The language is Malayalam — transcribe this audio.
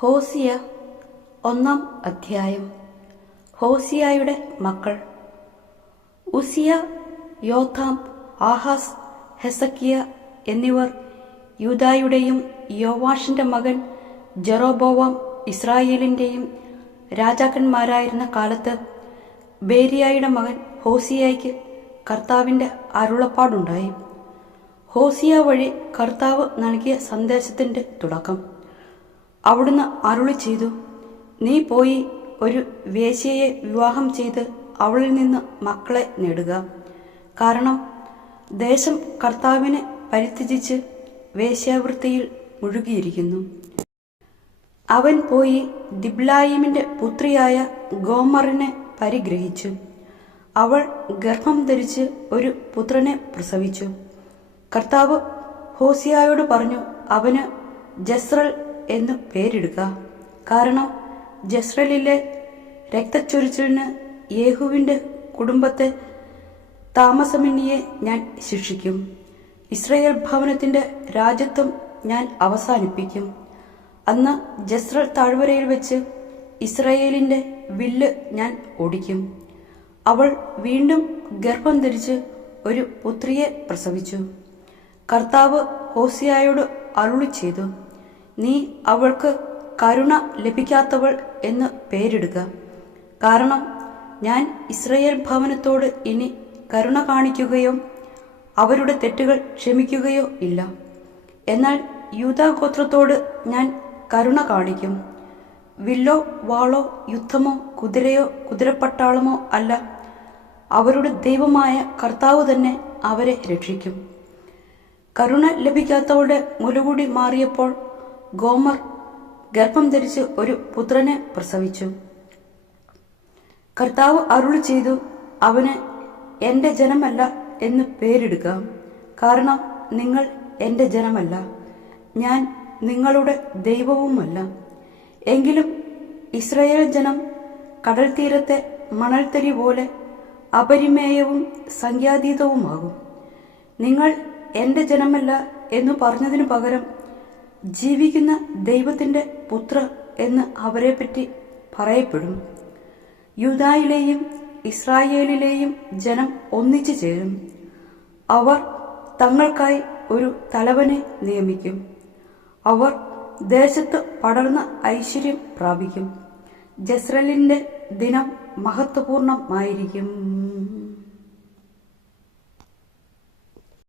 ഹോസിയ 1 അധ്യായം. ഹോസിയായുടെ മക്കൾ ഉസിയ, യോഥാം, ആഹാസ്, ഹെസക്കിയ എന്നിവർ യൂദായുടെയും യോവാഷിന്റെ മകൻ ജെറോബോവാം ഇസ്രായേലിന്റെയും രാജാക്കന്മാരായിരുന്ന കാലത്ത് ബേരിയായുടെ മകൻ ഹോസിയായ്ക്ക് കർത്താവിന്റെ അരുളപ്പാടുണ്ടായി. ഹോസിയ വഴി കർത്താവ് നൽകിയ സന്ദേശത്തിന്റെ തുടക്കം. അവിടുന്ന് അരുളി ചെയ്തു, നീ പോയി ഒരു വേശ്യയെ വിവാഹം ചെയ്ത് അവളിൽ നിന്ന് മക്കളെ നേടുക. കാരണം ദേശം കർത്താവിനെ പരിത്യജിച്ച് വേശ്യാവൃത്തിയിൽ മുഴുകിയിരിക്കുന്നു. അവൻ പോയി ദിബ്ലായിമിന്റെ പുത്രിയായ ഗോമറിനെ പരിഗ്രഹിച്ചു. അവൾ ഗർഭം ധരിച്ച് ഒരു പുത്രനെ പ്രസവിച്ചു. കർത്താവ് ഹോസിയായോട് പറഞ്ഞു, അവന് ജസ്രൽ എന്ന് പേരിടുക. കാരണം ജസ്രലിലെ രക്തച്ചൊരിച്ചിലിന് യേഹുവിന്റെ കുടുംബത്തെ താമസമിന്നിയെ ഞാൻ ശിക്ഷിക്കും. ഇസ്രായേൽ ഭവനത്തിന്റെ രാജ്യത്വം ഞാൻ അവസാനിപ്പിക്കും. അന്ന് ജസ്രൽ താഴ്വരയിൽ വെച്ച് ഇസ്രായേലിന്റെ വില്ല് ഞാൻ ഒടിക്കും. അവൾ വീണ്ടും ഗർഭം ധരിച്ച് ഒരു പുത്രിയെ പ്രസവിച്ചു. കർത്താവ് ഹോസിയായോട് അരുളി ചെയ്തു, നീ അവൾക്ക് കരുണ ലഭിക്കാത്തവൾ എന്ന് പേരിടുക. കാരണം ഞാൻ ഇസ്രായേൽ ഭവനത്തോട് ഇനി കരുണ കാണിക്കുകയോ അവരുടെ തെറ്റുകൾ ക്ഷമിക്കുകയോ ഇല്ല. എന്നാൽ യൂദാ ഗോത്രത്തോട് ഞാൻ കരുണ കാണിക്കും. വില്ലോ വാളോ യുദ്ധമോ കുതിരയോ കുതിരപ്പട്ടാളമോ അല്ല, അവരുടെ ദൈവമായ കർത്താവ് തന്നെ അവരെ രക്ഷിക്കും. കരുണ ലഭിക്കാത്തവരുടെ മുലകുടി മാറിയപ്പോൾ ഗോമർ ഗർഭം ധരിച്ച് ഒരു പുത്രനെ പ്രസവിച്ചു. കർത്താവ് അരുളി ചെയ്തു, അവന് എന്റെ ജനമല്ല എന്ന് പേരിടുക. കാരണം നിങ്ങൾ എന്റെ ജനമല്ല, ഞാൻ നിങ്ങളുടെ ദൈവവുമല്ല. എങ്കിലും ഇസ്രായേൽ ജനം കടൽ തീരത്തെ മണൽത്തരി പോലെ അപരിമേയവും സംഖ്യാതീതവുമാകും. നിങ്ങൾ എന്റെ ജനമല്ല എന്നു പറഞ്ഞതിനു പകരം ജീവിക്കുന്ന ദൈവത്തിന്റെ പുത്ര എന്ന് അവരെപ്പറ്റി പറയപ്പെടും. യൂദായിലെയും ഇസ്രായേലിലെയും ജനം ഒന്നിച്ചു ചേരും. അവർ തങ്ങൾക്കായി ഒരു തലവനെ നിയമിക്കും. അവർ ദേശത്ത് പടർന്ന ഐശ്വര്യം പ്രാപിക്കും. ജസ്രലിന്റെ ദിനം മഹത്വപൂർണമായിരിക്കും.